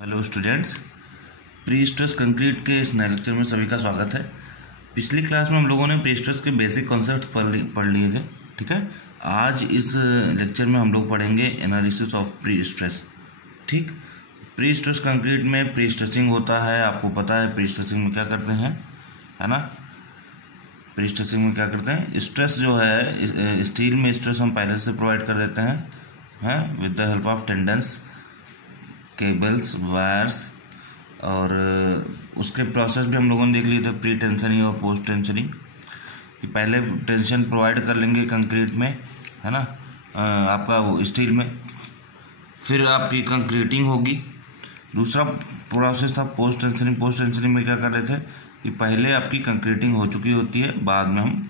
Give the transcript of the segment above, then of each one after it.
Hello students, pre stress concrete के इस नए लेक्चर में सभी का स्वागत है। पिछली क्लास में हम लोगों ने प्री स्ट्रेस के बेसिक कॉन्सेप्ट पढ़ लिए थे। ठीक है, आज इस लेक्चर में हम लोग पढ़ेंगे एनालिसिस ऑफ प्री स्ट्रेस। ठीक, प्री स्ट्रेस कंक्रीट में प्री स्ट्रेसिंग होता है। आपको पता है प्री स्ट्रेसिंग में क्या करते हैं, है ना। प्री स्ट्रेसिंग में क्या करते हैं, स्ट्रेस जो है स्टील में स्ट्रेस हम पहले से प्रोवाइड कर देते हैं with the help of tendons, cables, wires, और उसके प्रोसेस भी हम लोगों ने देख लिए थे, प्री टेंशनिंग और पोस्ट टेंशनिंग। कि पहले टेंशन प्रोवाइड कर लेंगे कंक्रीट में, है ना, आपका वो स्टील में, फिर आपकी कंक्रीटिंग होगी। दूसरा प्रोसेस था पोस्ट टेंशनिंग। पोस्ट टेंशनिंग में क्या कर रहे थे कि पहले आपकी कंक्रीटिंग हो चुकी होती है, बाद में हम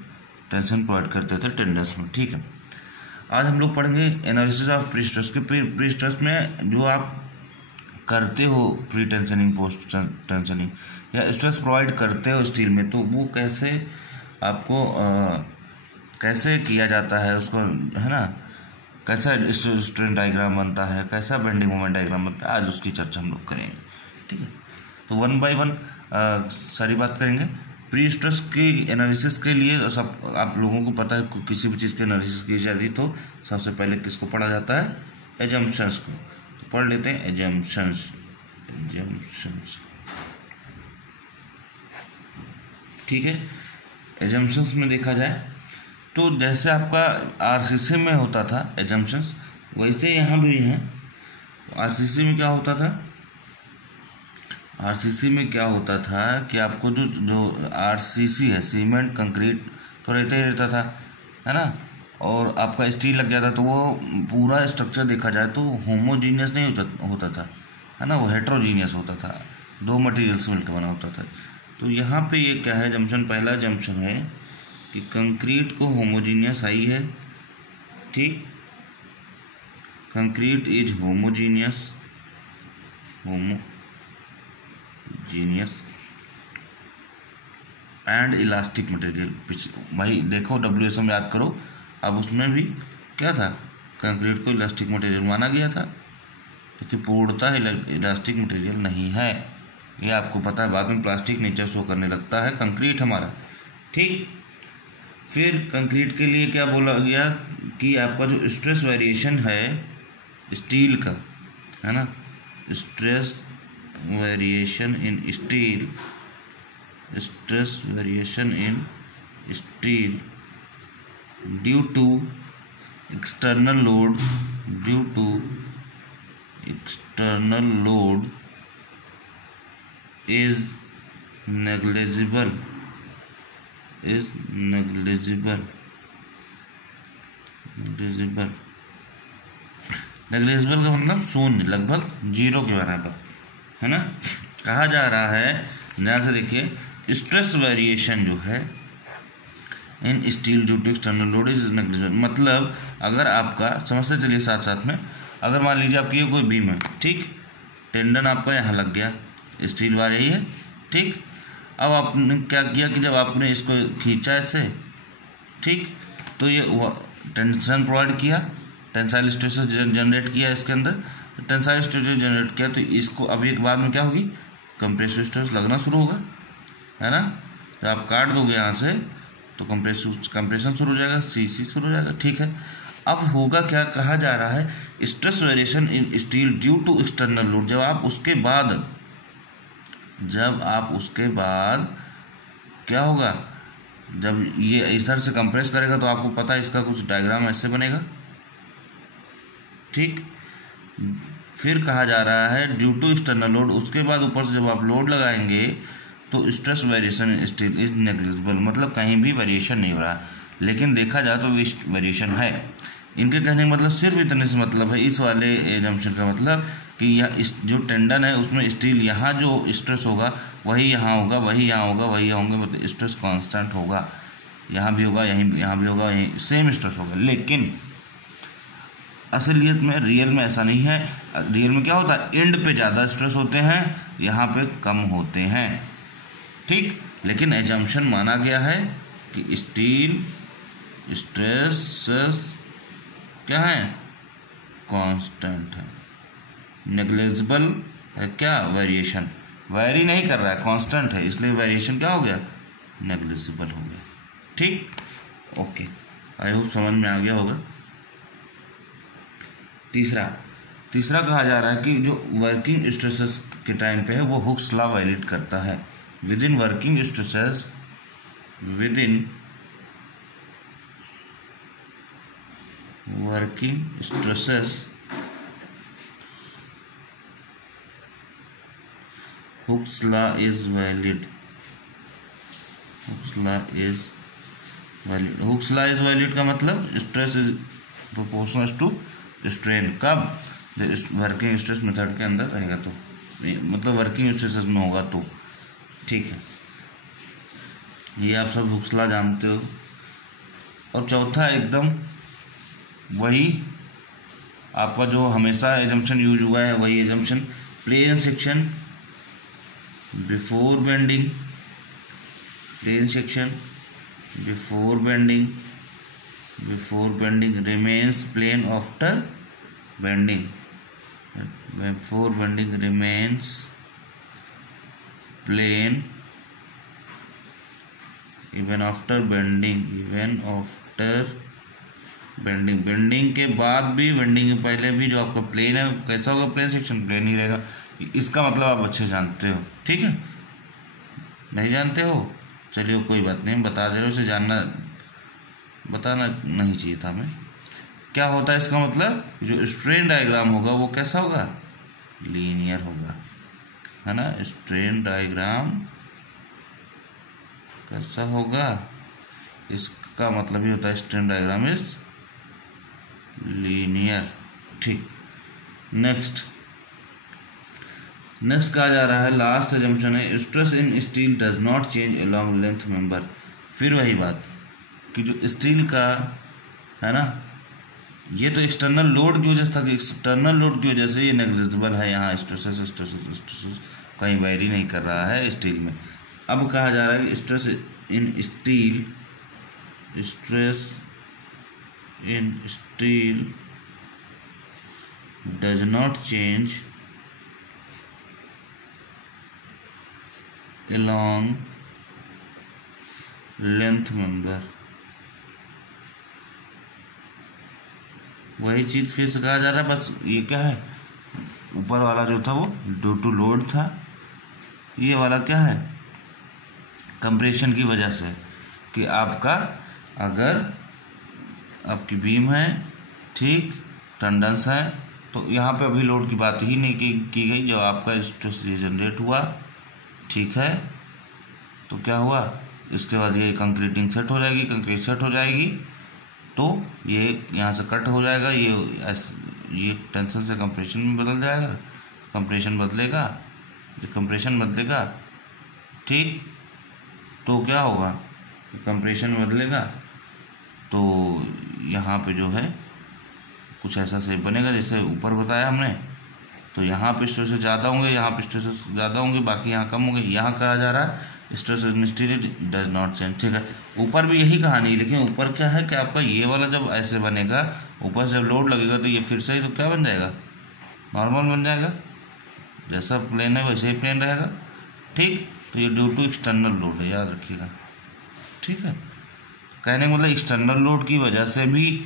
टेंशन प्रोवाइड करते थे टेंडर्स में। ठीक है, आज हम लोग पढ़ेंगे एनालिसिस ऑफ प्री स्ट्रेस के। प्री स्ट्रेस में जो आप करते हो प्री टेंशनिंग, पोस्ट टेंशनिंग या स्ट्रेस प्रोवाइड करते हो स्टील में, तो वो कैसे आपको कैसे किया जाता है उसको, है ना, कैसा स्ट्रेन डायग्राम बनता है, कैसा बेंडिंग मोमेंट डायग्राम बनता है, आज उसकी चर्चा हम लोग करेंगे। ठीक है, तो वन बाय वन सारी बात करेंगे। प्री स्ट्रेस की एनालिसिस के लिए सब आप लोगों को पता है, किसी भी चीज़ की एनालिसिस की जाती तो सबसे पहले किसको पढ़ा जाता है, एजम्पशंस को। पढ़ लेते हैं एजम्पशंस। ठीक है, एजम्पशंस में देखा जाए तो जैसे आपका आरसीसी में होता था एजम्पशंस, वैसे यहाँ भी है। आरसीसी में क्या होता था, आरसीसी में क्या होता था कि आपको जो आरसीसी है, सीमेंट कंक्रीट, तो रहता ही रहता था, है ना, और आपका स्टील लग जाता, तो वो पूरा स्ट्रक्चर देखा जाए तो होमोजीनियस नहीं होता था, है ना, वो हेट्रोजीनियस होता था, दो मटेरियल्स मिलकर बना होता था। तो यहाँ पे ये क्या है, जंक्शन, पहला जंक्शन है कि कंक्रीट को होमोजीनियस आई है। ठीक, concrete is homogeneous and elastic material. भाई देखो WSM याद करो, अब उसमें भी क्या था, कंक्रीट को इलास्टिक मटेरियल माना गया था, क्योंकि पूर्णतः इलास्टिक मटेरियल नहीं है, ये आपको पता है। बाद में प्लास्टिक नेचर शो करने लगता है कंक्रीट हमारा। ठीक, फिर कंक्रीट के लिए क्या बोला गया कि आपका जो स्ट्रेस वेरिएशन है स्टील का, है ना, stress variation in steel, stress variation in steel due to external load, due to external load is negligible, negligible का मतलब शून्य, लगभग जीरो के बराबर, है ना। कहा जा रहा है, ध्यान से देखिए, स्ट्रेस वेरिएशन जो है in steel due to external load is negligible. मतलब अगर आपका, समझते चलिए साथ साथ में, अगर मान लीजिए आपकी ये कोई बीम है, ठीक, टेंडन आपका यहाँ लग गया, स्टील वाला ही है, ठीक। अब आपने क्या किया कि जब आपने इसको खींचा ऐसे, ठीक, तो ये टेंशन प्रोवाइड किया, टेंसाइल स्ट्रेसेस जनरेट किया इसके अंदर, टेंसाइल स्ट्रेसेस जनरेट किया, तो इसको अब एक बाद में क्या होगी, कंप्रेसिव स्ट्रेस लगना शुरू होगा, है ना। जब आप काट दोगे यहाँ से तो कंप्रेशन शुरू हो जाएगा, सीसी शुरू हो जाएगा। ठीक है, अब होगा क्या, कहा जा रहा है stress variation in steel due to external load. जब आप उसके बाद क्या होगा, जब ये इधर से कंप्रेस करेगा तो आपको पता है इसका कुछ डायग्राम ऐसे बनेगा। ठीक, फिर कहा जा रहा है ड्यू टू एक्सटर्नल लोड, उसके बाद ऊपर से जब आप लोड लगाएंगे तो stress variation in steel is negligible, मतलब कहीं भी वेरिएशन नहीं हो रहा। लेकिन देखा जाए तो वेरिएशन है। इनके कहने का मतलब सिर्फ इतने से मतलब है, इस वाले एजम्पशन का मतलब कि यह जो टेंडन है उसमें स्टील, यहाँ जो स्ट्रेस होगा वही यहाँ होगा, वही यहाँ होगा, वही यहाँ होगा, मतलब स्ट्रेस कांस्टेंट होगा, यहाँ भी होगा, यहाँ भी होगा, यहीं सेम स्ट्रेस होगा। लेकिन असलियत में, रियल में ऐसा नहीं है। रियल में क्या होता है, एंड पे ज़्यादा स्ट्रेस होते हैं, यहाँ पे कम होते हैं। ठीक, लेकिन एजम्पशन माना गया है कि स्टील स्ट्रेस क्या है, कांस्टेंट है, नेग्लिजिबल है क्या, वेरिएशन, वेरी नहीं कर रहा है, कांस्टेंट है, इसलिए वेरिएशन क्या हो गया, नेग्लिजिबल हो गया। ठीक, ओके, आई होप समझ में आ गया होगा। तीसरा कहा जा रहा है कि जो वर्किंग स्ट्रेसेस के टाइम पे है वो हुक्स लॉ वायलेट करता है। Within working stresses Hooke's law is valid. Hooke's law is valid का मतलब stress is proportional to strain, कब, वर्किंग स्ट्रेस मेथड के अंदर रहेगा तो, मतलब वर्किंग स्ट्रेसेस में होगा तो। ठीक है, ये आप सब हुक्स लॉ जानते हो। और चौथा एकदम वही आपका जो हमेशा एजम्पशन यूज हुआ है, वही assumption, plane section before bending, before bending remains plane after bending, before bending remains plane even after bending, bending के बाद भी, बेंडिंग के पहले भी जो आपका प्लेन है कैसा होगा, प्लेन सेक्शन, प्लेन ही रहेगा। इसका मतलब आप अच्छे जानते हो। ठीक है, नहीं जानते हो चलिए कोई बात नहीं, बता दे रहे हो, उसे बताना नहीं चाहिए था हमें। क्या होता है इसका मतलब, जो स्ट्रेन डायग्राम होगा वो कैसा होगा, लीनियर होगा, है ना। स्ट्रेन डायग्राम कैसा होगा, इसका मतलब ही होता है स्ट्रेन डायग्राम इज लीनियर। ठीक, नेक्स्ट कहा जा रहा है, लास्ट एजम्पशन है, stress in steel does not change along length member. फिर वही बात कि जो स्टील का है ना, ये तो एक्सटर्नल लोड की वजह से था, कि एक्सटर्नल लोड की वजह से ये नेग्लिजिबल है, यहाँ स्ट्रेसेस कहीं वेरी नहीं कर रहा है स्टील में। अब कहा जा रहा है कि stress in steel does not change along length member। वही चीज फिर से कहा जा रहा है, बस ये क्या है, ऊपर वाला जो था वो ड्यू टू लोड था, ये वाला क्या है, कंप्रेशन की वजह से, कि आपका अगर आपकी बीम है, ठीक, टंडन्स है, तो यहाँ पे अभी लोड की बात ही नहीं की गई, जब आपका स्ट्रेस रीजनरेट हुआ, ठीक है, तो क्या हुआ, इसके बाद ये कंक्रीटिंग सेट हो जाएगी, कंक्रीट सेट हो जाएगी, तो ये यहाँ से कट हो जाएगा, ये टेंशन से कंप्रेशन में बदल जाएगा, कंप्रेशन बदलेगा, ठीक, तो क्या होगा, कंप्रेशन बदलेगा, तो यहाँ पे जो है कुछ ऐसा शेप बनेगा जैसे ऊपर बताया हमने। तो यहाँ पे स्ट्रेसेस ज़्यादा होंगे, यहाँ पे स्ट्रेसेस ज़्यादा होंगे, बाकी यहाँ कम होंगे। यहाँ कहा जा रहा है stress in steel does not change. ठीक है, ऊपर भी यही कहानी है, लेकिन ऊपर क्या है कि आपका ये वाला जब ऐसे बनेगा, ऊपर से जब लोड लगेगा तो ये फिर से ही तो क्या बन जाएगा, नॉर्मल बन जाएगा, जैसा प्लेन है वैसे ही प्लेन रहेगा। ठीक, तो ये ड्यू टू एक्सटर्नल लोड है, याद रखिएगा। ठीक है, कहने का मतलब एक्सटर्नल लोड की वजह से भी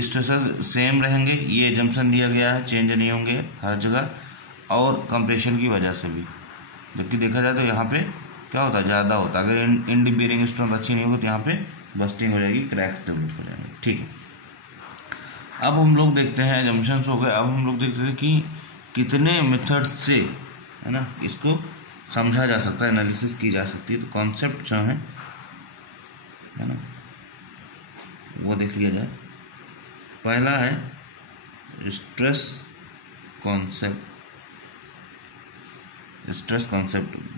स्ट्रेसेस सेम रहेंगे, ये एजम्पशन दिया गया है, चेंज नहीं होंगे हर जगह, और कंप्रेशन की वजह से भी। जबकि देखा जाए तो यहाँ पे क्या होता है, ज़्यादा होता है। अगर इंड बेयरिंग स्ट्रेंथ अच्छी नहीं होगी तो यहाँ पे बस्टिंग हो जाएगी, क्रैक्स डेवलप हो जाएंगे। ठीक है, अब हम लोग देखते हैं, एजम्पशंस हो गए, अब हम लोग देखते हैं कि कितने मेथड से, है ना, इसको समझा जा सकता है, एनालिसिस की जा सकती है। तो कॉन्सेप्ट जो है ना, वो देख लिया जाए। पहला है स्ट्रेस कॉन्सेप्ट,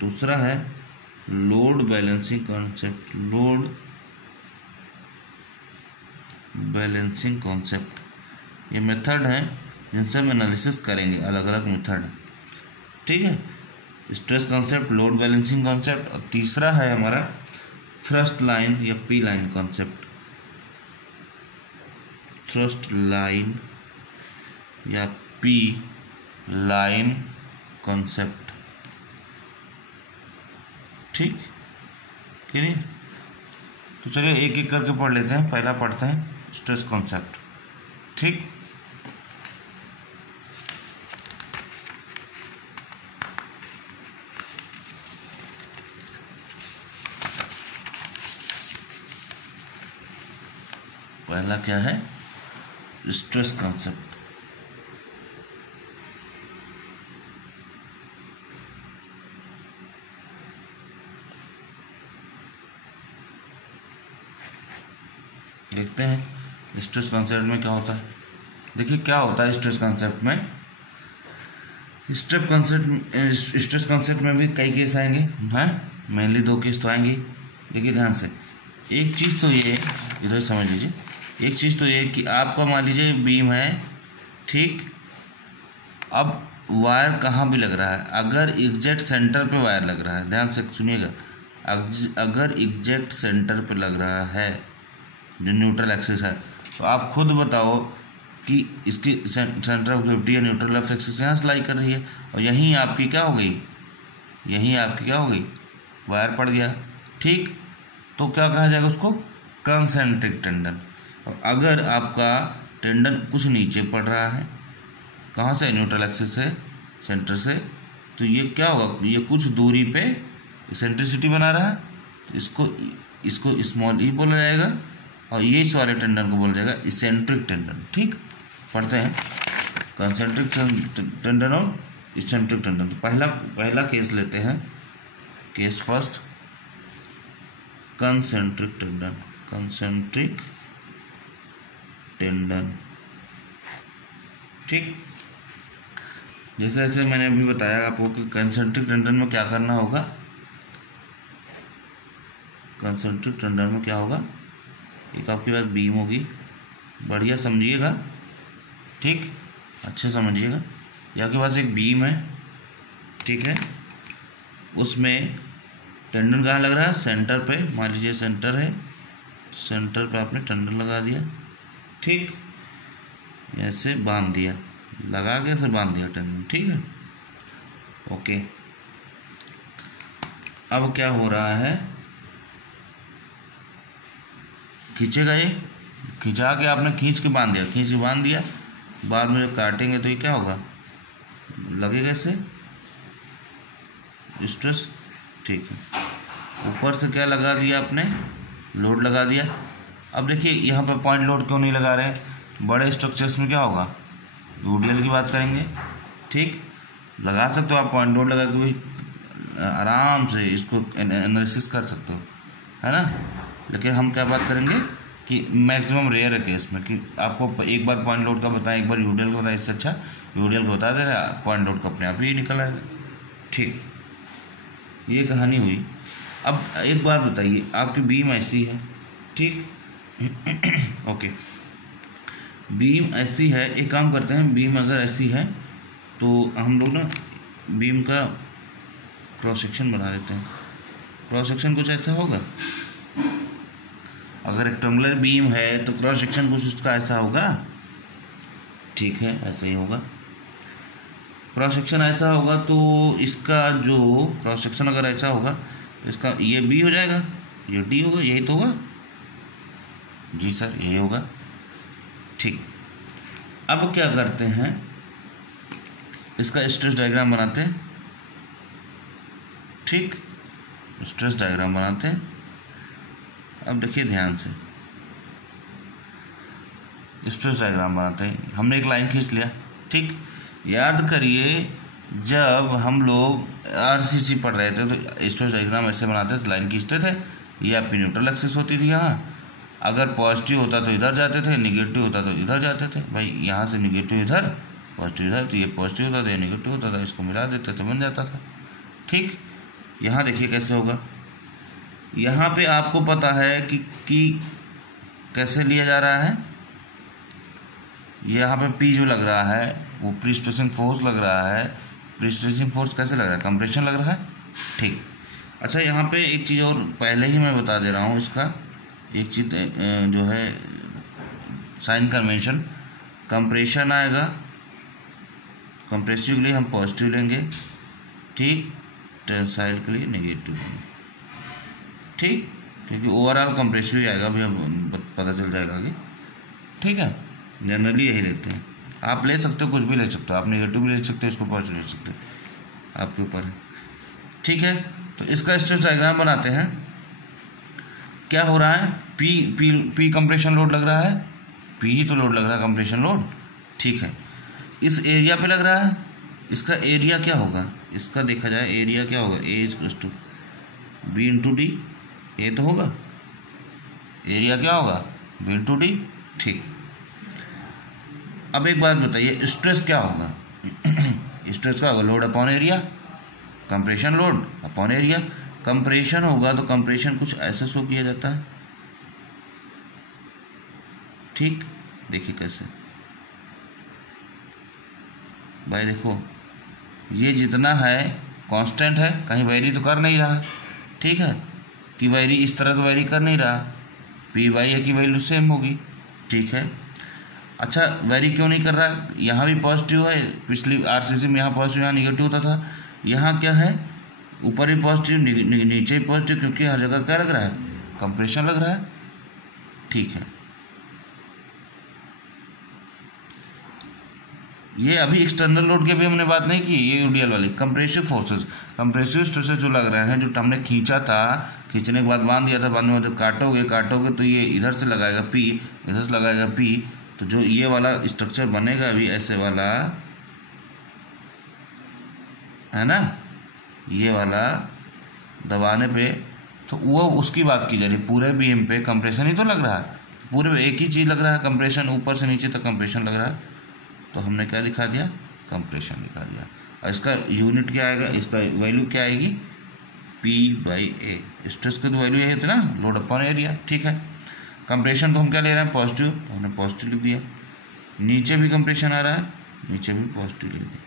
दूसरा है लोड बैलेंसिंग कॉन्सेप्ट। ये मेथड है जिनसे हम एनालिसिस करेंगे, अलग अलग मेथड है। ठीक है, stress concept, load balancing concept, और तीसरा है हमारा थ्रस्ट लाइन या P line concept. Thrust line या पी लाइन कॉन्सेप्ट। ठीक है, तो चलिए एक एक करके पढ़ लेते हैं। पहला पढ़ते हैं स्ट्रेस कॉन्सेप्ट। ठीक, पहला क्या है? Stress concept. देखते हैं स्ट्रेस कॉन्सेप्ट में क्या होता है। देखिए क्या होता है स्ट्रेस कॉन्सेप्ट में। स्ट्रेस कॉन्सेप्ट में भी कई केस आएंगे हैं, मेनली 2 केस तो आएंगे। देखिए ध्यान से, एक चीज़ तो ये इधर समझ लीजिए, एक चीज़ तो ये कि आपका मान लीजिए बीम है, ठीक। अब वायर कहाँ भी लग रहा है, अगर एग्जैक्ट सेंटर पे वायर लग रहा है, ध्यान से सुनिएगा, अगर एग्जैक्ट सेंटर पे लग रहा है जो न्यूट्रल एक्सिस है, तो आप खुद बताओ कि इसकी सेंटर ऑफ ग्रेविटी या न्यूट्रल ऑफ एक्सिस यहाँ से लाई कर रही है, और यहीं आपकी क्या हो गई, यहीं आपकी क्या हो गई, वायर पड़ गया। ठीक, तो क्या कहा जाएगा उसको? Concentric tendon. और अगर आपका टेंडन कुछ नीचे पड़ रहा है, कहाँ से? न्यूट्रल एक्सिस से, सेंटर से, तो ये क्या होगा, ये कुछ दूरी पे इसेंट्रिसिटी बना रहा है, तो इसको स्मॉल ई बोला जाएगा, और ये इस वाले टेंडन को बोला जाएगा इसेंट्रिक टेंडन। ठीक, पढ़ते हैं कंसेंट्रिक टेंडन और इसेंट्रिक टेंडन। तो पहला केस लेते हैं, case first, concentric tendon. Concentric tendon, ठीक। जैसे जैसे मैंने अभी बताया आपको कि कंसेंट्रिक टेंडन में क्या करना होगा। कंसेंट्रिक टेंडन में क्या होगा, एक आपके पास बीम होगी, बढ़िया समझिएगा, ठीक, अच्छे समझिएगा। यहाँ के पास एक बीम है, ठीक है, उसमें टेंडन कहाँ लग रहा है? सेंटर पे, मान लीजिए सेंटर है, सेंटर पे आपने टेंडन लगा दिया, ठीक, ऐसे बांध दिया, लगा के ऐसे बांध दिया टेंडन, ठीक है, ओके। अब क्या हो रहा है, खींचेगा, ये खिंचा के आपने खींच के बांध दिया, बाद में जब काटेंगे तो ये क्या होगा, लगेगा ऐसे स्ट्रेस, ठीक है। ऊपर से क्या लगा दिया आपने, लोड लगा दिया। अब देखिए यहाँ पर पॉइंट लोड क्यों नहीं लगा रहे, बड़े स्ट्रक्चर्स में क्या होगा, यूडीएल की बात करेंगे, ठीक, लगा सकते हो आप पॉइंट लोड लगा के भी आराम से इसको एनालिसिस कर सकते हो, है ना। लेकिन हम क्या बात करेंगे कि मैक्सिमम रेयर है केस में कि आपको एक बार पॉइंट लोड का बताएं, एक बार यूडीएल का बताएं, इससे अच्छा यूडीएल को बता दे रहा, पॉइंट लोड का अपने आप ही निकल आएगा, ठीक। ये कहानी हुई। अब एक बात बताइए, आपकी बीम ऐसी है, ठीक ओके, बीम ऐसी है, एक काम करते हैं, बीम अगर ऐसी है तो हम लोग ना बीम का क्रॉस सेक्शन बना देते हैं। क्रॉस सेक्शन कुछ ऐसा होगा, अगर रेक्टेंगुलर बीम है तो क्रॉस सेक्शन कुछ उसका ऐसा होगा, ठीक है, ऐसा ही होगा। क्रॉस सेक्शन ऐसा होगा तो इसका जो क्रॉस सेक्शन अगर ऐसा होगा, इसका ये बी हो जाएगा, ये डी होगा, यही तो होगा जी सर, यही होगा, ठीक। अब क्या करते हैं, इसका स्ट्रेस डायग्राम बनाते हैं, ठीक, स्ट्रेस डायग्राम बनाते हैं। अब देखिए ध्यान से, स्ट्रेस डायग्राम बनाते हैं, हमने एक लाइन खींच लिया, ठीक। याद करिए जब हम लोग आरसीसी पढ़ रहे थे तो स्ट्रेस डायग्राम ऐसे बनाते थे, लाइन खींचते थे, ये आपकी न्यूट्रल एक्सिस होती थी। यहाँ अगर पॉजिटिव होता तो इधर जाते थे, निगेटिव होता तो इधर जाते थे। भाई यहाँ से निगेटिव इधर, पॉजिटिव इधर, तो ये पॉजिटिव होता था, ये निगेटिव होता था, इसको मिला देते तो बन जाता था, ठीक। यहाँ देखिए कैसे होगा, यहाँ पे आपको पता है कि कैसे लिया जा रहा है, यहाँ पे पी जो लग रहा है वो प्री स्ट्रेसिंग फोर्स लग रहा है। प्री स्ट्रेसिंग फोर्स कैसे लग रहा है, कंप्रेशन लग रहा है, ठीक। अच्छा यहाँ पे एक चीज़ और पहले ही मैं बता दे रहा हूँ, इसका एक चीज़ जो है साइन कन्वेंशन, कंप्रेशन आएगा, कंप्रेसिव के लिए हम पॉजिटिव लेंगे, ठीक, टेंसाइल के लिए नेगेटिव होगा, ठीक, क्योंकि ओवरऑल कंप्रेसिव ही आएगा, अभी अब पता चल जाएगा आगे, ठीक है। जनरली यही लेते हैं, आप ले सकते हो, कुछ भी ले सकते हो, आप नेगेटिव भी ले सकते हो, इसको पॉजिटिव ले सकते हो, आपके ऊपर है, ठीक है। तो इसका स्ट्रेस डायग्राम बनाते हैं। क्या हो रहा है, P P P compression load लग रहा है, पी ही तो लोड लग रहा है, कंप्रेशन लोड, ठीक है। इस एरिया पे लग रहा है, इसका एरिया क्या होगा, इसका देखा जाए एरिया क्या होगा, A equals to B into D, ये तो होगा, एरिया क्या होगा, बी इंटू डी, ठीक। अब एक बात बताइए, स्ट्रेस क्या होगा स्ट्रेस क्या होगा, load upon area, compression load upon area. Compression होगा तो कंप्रेशन कुछ ऐसे शो किया जाता है, ठीक, देखिए कैसे, भाई देखो ये जितना है कांस्टेंट है, कहीं वैरी तो कर नहीं रहा, ठीक है, कि वैरी इस तरह तो वैरी कर नहीं रहा, पी वाई है की वैल्यू सेम होगी, ठीक है। अच्छा वैरी क्यों नहीं कर रहा, यहाँ भी पॉजिटिव है, पिछली आरसीसी में यहाँ पॉजिटिव यहाँ निगेटिव होता था, यहाँ क्या है, ऊपर ही पॉजिटिव नीचे ही पॉजिटिव, क्योंकि हर जगह क्या लग रहा है, कंप्रेशन लग रहा है, ठीक है। ये अभी एक्सटर्नल लोड की भी हमने बात नहीं की, ये यूडीएल वाली कंप्रेसिव फोर्सेस, कंप्रेसिव स्ट्रेसेस जो लग रहे हैं, जो हमने खींचा था, खींचने के बाद बांध दिया था, बाद में जब काटोगे तो ये इधर से लगाएगा पी, इधर से लगाएगा पी, तो जो ये वाला स्ट्रक्चर बनेगा अभी ऐसे वाला है ना, ये वाला दबाने पे, तो वो उसकी बात की जा रही, पूरे बीम पे कंप्रेशन ही तो लग रहा है, पूरे एक ही चीज़ लग रहा है, कंप्रेशन ऊपर से नीचे तक कंप्रेशन लग रहा है, तो हमने क्या लिखा दिया, कंप्रेशन लिखा दिया। और इसका यूनिट क्या आएगा, इसका वैल्यू क्या आएगी, पी बाई ए, स्ट्रेस की तो वैल्यू यही होती है ना, लोड अपॉन एरिया, ठीक है। कंप्रेशन को हम क्या ले रहे हैं, पॉजिटिव, तो हमने पॉजिटिव लिख दिया, नीचे भी कंप्रेशन आ रहा है, नीचे भी पॉजिटिव लिख दिया,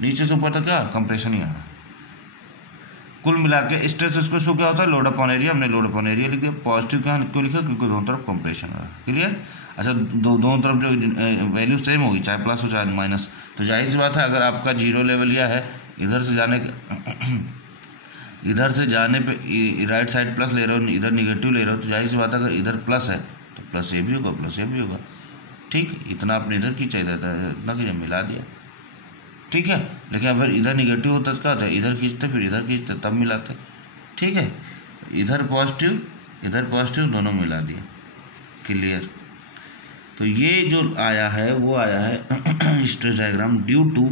नीचे से ऊपर तक क्या कंप्रेशन ही आ रहा है। कुल मिला के स्ट्रेस इसको शो क्या होता है, लोड अपॉन एरिया, हमने लोड अपॉन एरिया लिख दिया, पॉजिटिव क्या क्यों लिखा, क्योंकि दोनों तरफ कंप्रेशन आ रहा है, क्लियर। अच्छा दोनों तरफ जो वैल्यू सेम होगी, चाहे प्लस हो चाहे माइनस, तो जाहिर सी बात है अगर आपका जीरो लेवल यह है, इधर से जाने पे राइट साइड प्लस ले रहे हो, इधर निगेटिव ले रहे हो, तो जाहिर सी बात है अगर इधर प्लस है तो प्लस ये भी होगा, प्लस ये भी होगा, ठीक। इतना आपने इधर खींचा, इतना खींचा, मिला दिया, ठीक है। लेकिन अगर इधर निगेटिव होता तो क्या होता है, इधर खींचते फिर इधर खींचते तब मिलाते, ठीक है। इधर पॉजिटिव दोनों मिला दिए, क्लियर। तो ये जो आया है वो आया है स्ट्रेस डायग्राम ड्यू टू,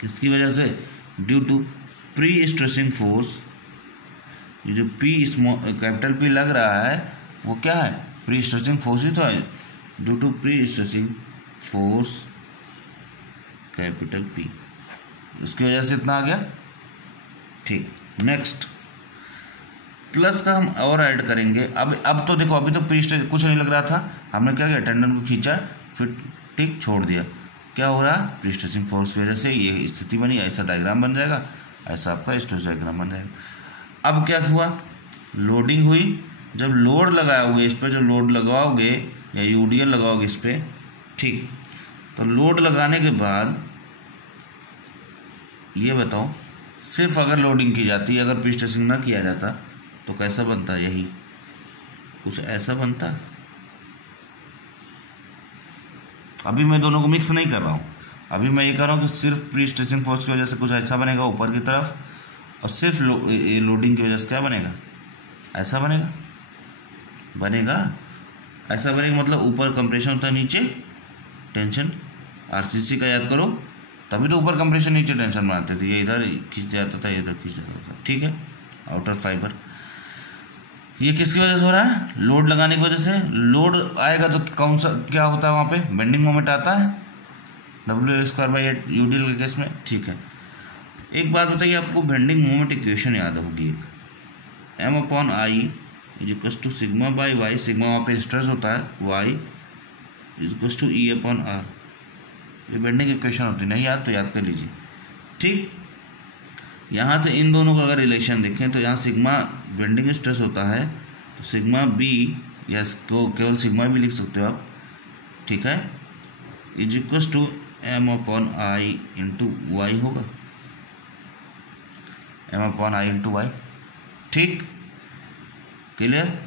किसकी वजह से, due to pre stressing force. ये जो पी कैपिटल पी लग रहा है वो क्या है, प्री स्ट्रेसिंग फोर्स ही तो है, due to pre stressing force capital P, उसकी वजह से इतना आ गया, ठीक। नेक्स्ट प्लस का हम और ऐड करेंगे, अब तो देखो अभी तो प्री स्ट्रेस कुछ नहीं लग रहा था, हमने क्या किया, टेंडन को खींचा फिर ठीक छोड़ दिया, क्या हो रहा है, प्री स्ट्रेसिंग फोर्स की वजह से ये स्थिति बनी, ऐसा डायग्राम बन जाएगा, ऐसा आपका स्ट्रेस डायग्राम बन जाएगा। अब क्या हुआ, लोडिंग हुई, जब लोड लगाओगे इस पर, जो लोड लगाओगे या यूडीएल लगाओगे इस पर, ठीक, तो लोड लगाने के बाद ये बताओ, सिर्फ अगर लोडिंग की जाती, अगर प्री स्ट्रेसिंग ना किया जाता तो कैसा बनता, यही कुछ ऐसा बनता। अभी मैं दोनों को मिक्स नहीं कर रहा हूँ, अभी मैं ये कर रहा हूँ कि सिर्फ प्री स्ट्रेसिंग फोर्स की वजह से कुछ ऐसा बनेगा ऊपर की तरफ, और सिर्फ लोडिंग की वजह से क्या बनेगा, ऐसा बनेगा, ऐसा बनेगा, मतलब ऊपर कंप्रेशन होता है, नीचे टेंशन। आरसीसी का याद करो, तभी तो ऊपर कंप्रेशन नीचे टेंशन बनाते थे, ये इधर खींच जाता था, ये इधर खींच जाता था, ठीक है। आउटर फाइबर ये किसकी वजह से हो रहा है, लोड लगाने की वजह से। लोड आएगा तो कौन सा क्या होता है, वहाँ पे बेंडिंग मोमेंट आता है, W²/8 यूडीएल के केस में, ठीक है। एक बात बताइए, आपको बेंडिंग मोमेंट इक्वेशन याद होगी, M/I = σ/y, सिग्मा वहाँ पे स्ट्रेस होता है, y = E/R, ये बेंडिंग इक्वेशन होती है, नहीं याद तो याद कर लीजिए, ठीक। यहाँ से इन दोनों का अगर रिलेशन देखें तो यहाँ सिग्मा बेंडिंग स्ट्रेस होता है, तो सिग्मा बी, या इसको केवल सिग्मा भी लिख सकते हो आप, ठीक है, = M/I × y होगा, M upon I into Y. ठीक, क्लियर।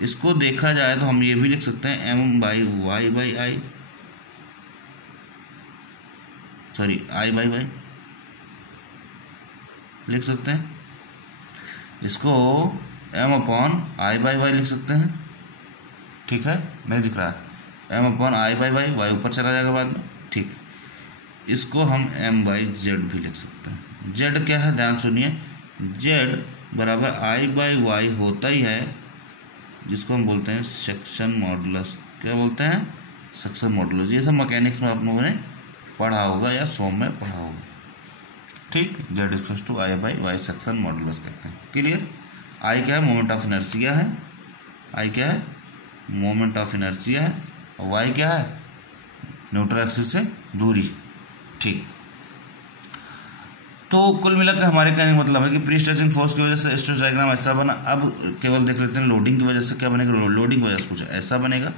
इसको देखा जाए तो हम ये भी लिख सकते हैं M by Y by I, sorry I by Y लिख सकते हैं। इसको M upon I by Y लिख सकते हैं। ठीक है, नहीं दिख रहा है, M upon I by Y, Y ऊपर चला जाएगा बाद में। ठीक, इसको हम एम बाई जेड भी लिख सकते हैं। जेड क्या है, ध्यान सुनिए, जेड बराबर आई बाई वाई होता ही है, जिसको हम बोलते हैं सेक्शन मॉडुलस। क्या बोलते हैं, सेक्शन मॉडुलस। ये सब मैकेनिक्स में आप लोगों ने पढ़ा होगा या सोम में पढ़ा होगा। ठीक, Z equal to I by Y section modulus कहते हैं। क्लियर। आई क्या है, मोमेंट ऑफ इनर्शिया है। आई क्या है, मोमेंट ऑफ इनर्शिया है। और वाई क्या है, न्यूट्रल एक्सिस से दूरी। ठीक, तो कुल मिलाकर हमारे कहने का मतलब है कि प्री स्ट्रेचिंग फोर्स की वजह से स्ट्रेस डायग्राम ऐसा बना। अब केवल देख लेते हैं लोडिंग की वजह से क्या बनेगा। लोडिंग की वजह से कुछ ऐसा बनेगा।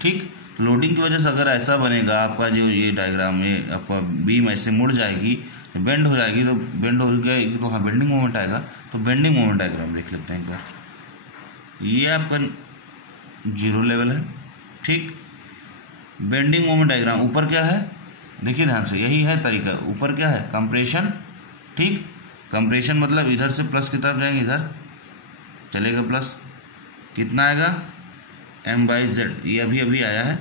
ठीक, लोडिंग की वजह से अगर ऐसा बनेगा आपका जो ये डायग्राम में आपका बीम ऐसे मुड़ जाएगी, बेंड हो जाएगी, तो बेंड हो जाएगी तो हाँ बेंडिंग मोमेंट आएगा। तो बेंडिंग मोमेंट डायग्राम देख लेते हैं एक बार। ये आपका जीरो लेवल है। ठीक, बेंडिंग मोमेंट डायग्राम ऊपर क्या है, देखिए ध्यान से, यही है तरीका। ऊपर क्या है, कंप्रेशन। ठीक, कंप्रेशन मतलब इधर से प्लस की तरफ जाएंगे, इधर चलेगा प्लस, कितना आएगा एम बाई जेड। ये अभी अभी आया है,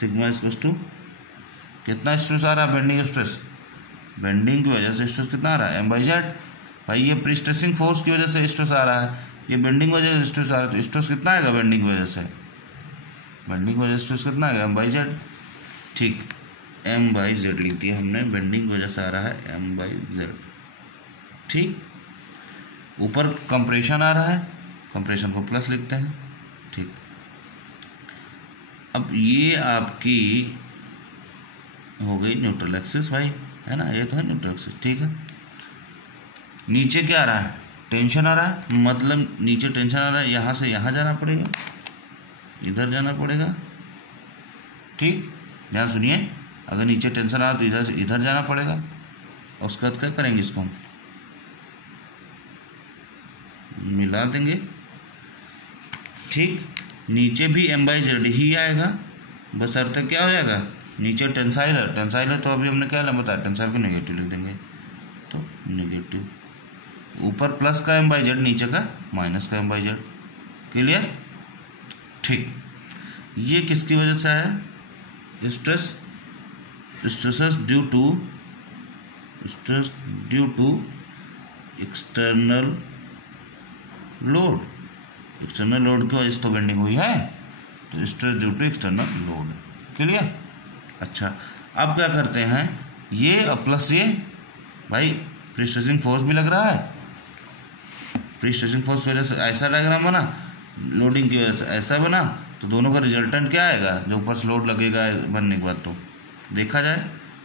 सिग्मा इक्वल टू कितना स्ट्रेस आ रहा है, बेंडिंग स्ट्रेस। बेंडिंग की वजह से स्ट्रेस कितना आ रहा है, एम बाई जेड। भाई ये प्री स्ट्रेसिंग फोर्स की वजह से स्ट्रेस आ रहा है, ये बेंडिंग की वजह से स्ट्रेस आ रहा है, तो स्ट्रेस कितना आएगा बेंडिंग की वजह से, बेंडिंग की वजह से स्ट्रेस कितना आएगा, एम बाई जेड। ठीक, एम बाई जेड लिख दिया हमने, बेंडिंग की वजह से आ रहा है एम बाई जेड। ठीक, ऊपर कंप्रेशन आ रहा है, कंप्रेशन को प्लस लिखते हैं। ठीक, अब ये आपकी हो गई न्यूट्रल एक्सिस भाई, है ना, ये तो है न्यूट्रल एक्सिस। ठीक है, नीचे क्या आ रहा है, टेंशन आ रहा है, मतलब नीचे टेंशन आ रहा है, यहाँ से यहाँ जाना पड़ेगा, इधर जाना पड़ेगा। ठीक, ध्यान सुनिए, अगर नीचे टेंशन आ रहा है तो इधर से इधर जाना पड़ेगा। और उसके बाद क्या करेंगे, इसको हम मिला देंगे। ठीक, नीचे भी एम बाई जेड ही आएगा, बस अर्थ क्या हो जाएगा, नीचे टेंसाइल है, टेंसाइल है तो अभी हमने क्या बताया, टेंसाइल को नेगेटिव लिख देंगे, तो नेगेटिव। ऊपर प्लस का एम बाई जेड, नीचे का माइनस का एम बाई जेड। क्लियर। ठीक, ये किसकी वजह से आया, stress due to external load. External load की वजह से तो बेंडिंग हुई है, तो stress due to external load. Clear. अच्छा, अब क्या करते हैं, ये प्लस ये भाई प्री स्ट्रेसिंग फोर्स भी लग रहा है, प्री स्ट्रेसिंग फोर्स की वजह से ऐसा डायग्राम बना, लोडिंग की वजह से ऐसा बना, तो दोनों का रिजल्टेंट क्या आएगा, जो ऊपर से लोड लगेगा बनने के बाद, तो देखा जाए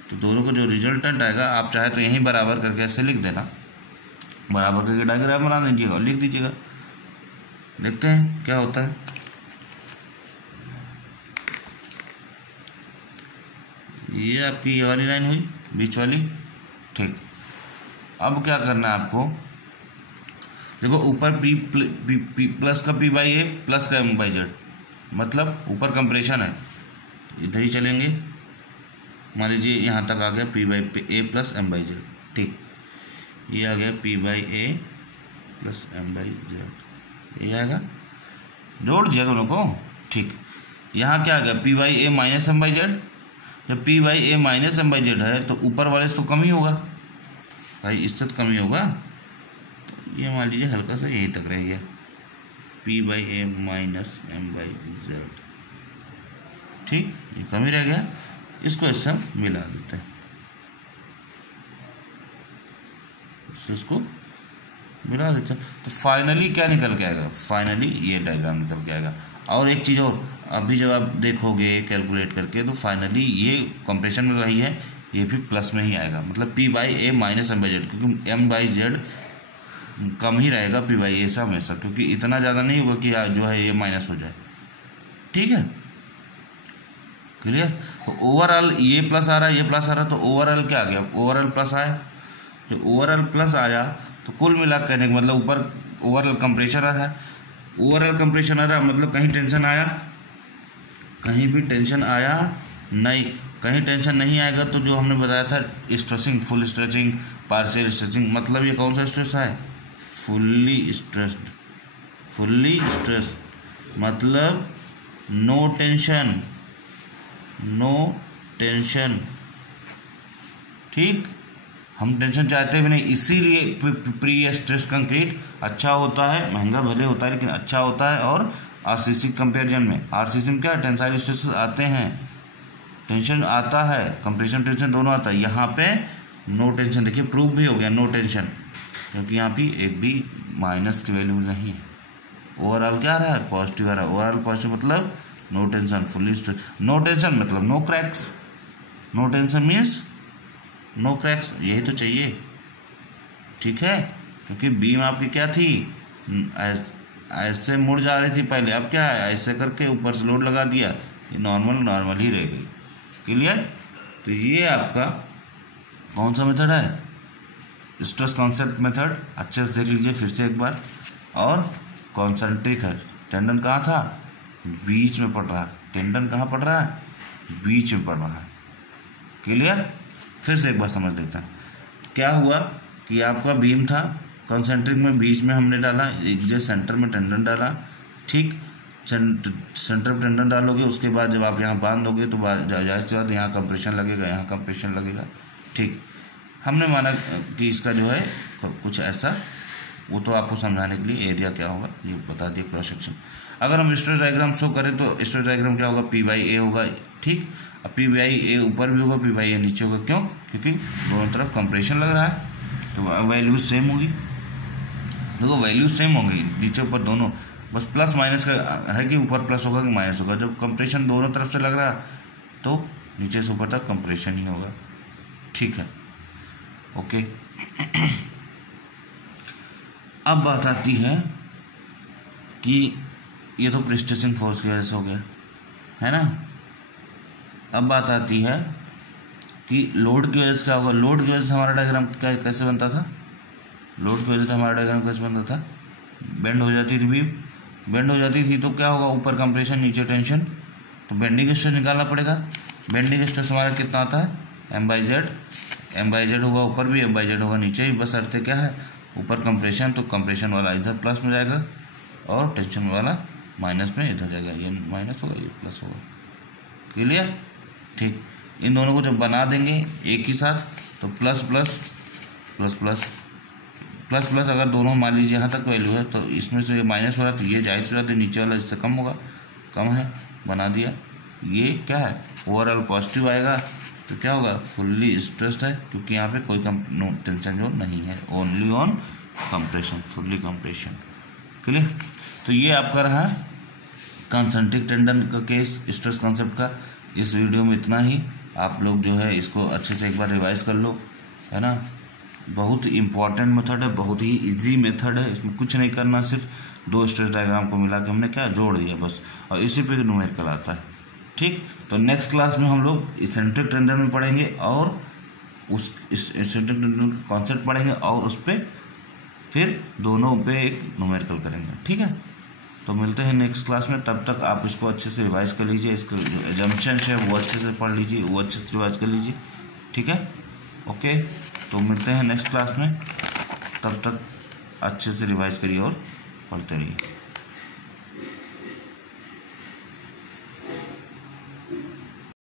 तो दोनों का जो रिजल्टेंट आएगा, आप चाहे तो यहीं बराबर करके ऐसे लिख देना, बराबर करके डायग्राम बना दीजिएगा और लिख दीजिएगा। देखते हैं क्या होता है। ये आपकी ये वाली लाइन हुई बीच वाली। ठीक, अब क्या करना है आपको, देखो ऊपर पी प्लस का पी बाई ए प्लस का एम बाई जेड, मतलब ऊपर कंप्रेशन है, इधर ही चलेंगे, मान लीजिए यहाँ तक आ गया P by A plus M by Z. ठीक, ये आ गया P by A plus M by Z, ये आएगा, जोड़ दिया दोनों को। ठीक, यहाँ क्या आ गया P by A minus M by Z. जब P by A minus M by Z है तो ऊपर वाले से तो कम ही होगा भाई, इससे तो कम ही होगा, तो ये मान लीजिए हल्का सा यही तक रह गया, P by A minus M by Z. ठीक, ये कम ही रह गया, इसको इससे हम मिला देते हैं, इसको मिला देते हैं, तो फाइनली क्या निकल के आएगा, फाइनली ये डायग्राम निकल के आएगा। और एक चीज़ और, अभी जब आप देखोगे कैलकुलेट करके तो फाइनली ये कंप्रेशन में वही है, ये भी प्लस में ही आएगा, मतलब P by A minus M by Z, क्योंकि एम बाई जेड कम ही रहेगा पी बाई ए से हमेशा, क्योंकि इतना ज़्यादा नहीं होगा कि जो है ये माइनस हो जाए। ठीक है, क्लियर। तो ओवरऑल ये प्लस आ रहा है, ये प्लस आ रहा है, तो ओवरऑल क्या आ गया, ओवरऑल प्लस आया, जो ओवरऑल प्लस आया तो कुल मिला कहने का मतलब ऊपर ओवरऑल कंप्रेशर आ रहा है, ओवरऑल कंप्रेशन आ रहा है मतलब कहीं टेंशन आया, कहीं भी टेंशन आया नहीं। कहीं टेंशन नहीं आएगा तो जो हमने बताया था stressing, full stretching, partial stretching, मतलब ये कौन सा स्ट्रेस है, फुल्ली स्ट्रेस्ड। फुल्ली स्ट्रेस मतलब नो टेंशन, नो टेंशन। ठीक, हम टेंशन चाहते भी नहीं, इसीलिए प्री स्ट्रेस कंक्रीट अच्छा होता है, महंगा भले होता है लेकिन अच्छा होता है। और आरसीसी कंपेरिजन में, आरसीसी में क्या टेंसाइल स्ट्रेस आते हैं, टेंशन आता है, कंप्रेशन टेंशन दोनों आता है। यहाँ पे नो टेंशन, देखिए प्रूफ भी हो गया नो टेंशन, क्योंकि यहाँ पे एक भी माइनस की वैल्यू नहीं है। ओवरऑल क्या आ रहा है, पॉजिटिव आ रहा है। ओवरऑल पॉजिटिव मतलब no tension, fully stress. No tension मतलब no cracks, no tension means no cracks, यही तो चाहिए। ठीक है, क्योंकि बीम आपकी क्या थी, ऐसे मुड़ जा रही थी पहले, अब क्या है, ऐसे करके ऊपर से लोड लगा दिया, ये नॉर्मल ही रह गई। क्लियर। तो ये आपका कौन सा मेथड है, स्ट्रेस कॉन्सेप्ट मेथड। अच्छे से देख लीजिए फिर से एक बार। और कॉन्सेंट्रिक है, टेंडन कहाँ था, बीच में पड़ रहा है, टेंडन कहाँ पड़ रहा है, बीच में पड़ रहा है। क्लियर। फिर से एक बार समझ लेते हैं। क्या हुआ कि आपका बीम था, कॉन्सेंट्रिक में बीच में हमने डाला, एक जगह सेंटर में टेंडन डाला। ठीक, सेंटर में टेंडन डालोगे, उसके बाद जब आप यहाँ बांधोगे तो जाहिर सी बात यहाँ कंप्रेशन लगेगा, यहाँ कंप्रेशन लगेगा। ठीक, हमने माना कि इसका जो है कुछ ऐसा, वो तो आपको समझाने के लिए एरिया क्या होगा ये बता दिया, क्रॉस सेक्शन। अगर हम स्ट्रेस डायग्राम शो करें तो स्ट्रेस डायग्राम क्या होगा, P/A होगा। ठीक, अब P/A ऊपर भी होगा, P/A नीचे होगा। क्यों, क्योंकि दोनों तरफ कंप्रेशन लग रहा है तो वैल्यू सेम होगी। देखो वैल्यू सेम होंगी नीचे ऊपर दोनों, बस प्लस माइनस का है कि ऊपर प्लस होगा कि माइनस होगा। जब कंप्रेशन दोनों तरफ से लग रहा है तो नीचे से ऊपर तक कंप्रेशन ही होगा। ठीक है, ओके। अब बात आती है कि ये तो प्रेस्टेशन फोर्स की वजह से हो गया है ना। अब बात आती है कि लोड की वजह से क्या होगा। लोड की वजह से हमारा डायग्राम कैसे बनता था, लोड की वजह से हमारा डायग्राम कैसे बनता था, बेंड हो जाती थी बीम, बेंड हो जाती थी तो क्या होगा, ऊपर कंप्रेशन नीचे टेंशन, तो बेंडिंग स्ट्रेस निकालना पड़ेगा। बेंडिंग स्ट्रेस हमारा कितना आता है, M/Z, M/Z होगा ऊपर भी, M/Z होगा नीचे भी। बस अर्थ क्या है, ऊपर कंप्रेशन तो कंप्रेशन वाला इधर प्लस में जाएगा और टेंशन वाला माइनस में इधर जाएगा, ये माइनस होगा ये प्लस होगा। क्लियर। ठीक, इन दोनों को जब बना देंगे एक ही साथ तो plus plus plus plus plus plus, अगर दोनों मान लीजिए यहाँ तक वैल्यू है तो इसमें से माइनस हो रहा है तो ये जाहिर सी बात है नीचे वाला इससे कम होगा, कम है, बना दिया। ये क्या है, ओवरऑल पॉजिटिव आएगा तो क्या होगा, फुल्ली स्ट्रेस्ड है, क्योंकि यहाँ पे कोई टेंशन जोन नहीं है, only on compression, fully compression. Clear. तो ये आपका रहा कॉन्सेंट्रिक टेंडन का केस, स्ट्रेस कॉन्सेप्ट का। इस वीडियो में इतना ही। आप लोग जो है इसको अच्छे से एक बार रिवाइज कर लो, है ना। बहुत इंपॉर्टेंट मेथड है, बहुत ही इजी मेथड है, इसमें कुछ नहीं करना, सिर्फ दो स्ट्रेस डायग्राम को मिला के हमने क्या जोड़ दिया बस, और इसी पे न्यूमेरिकल आता है। ठीक, तो नेक्स्ट क्लास में हम लोग इसेंट्रिक टेंडन में पढ़ेंगे और उस इसेंट्रिक टेंडन का कॉन्सेप्ट पढ़ेंगे और उस पर फिर दोनों पे एक न्यूमेरिकल करेंगे। ठीक है, तो मिलते हैं नेक्स्ट क्लास में। तब तक आप इसको अच्छे से रिवाइज कर लीजिए, इसका जो एजम्पशंस है वो अच्छे से पढ़ लीजिए, वो अच्छे से रिवाइज कर लीजिए। ठीक है, ओके। तो मिलते हैं नेक्स्ट क्लास में, तब तक अच्छे से रिवाइज करिए और पढ़ते रहिए।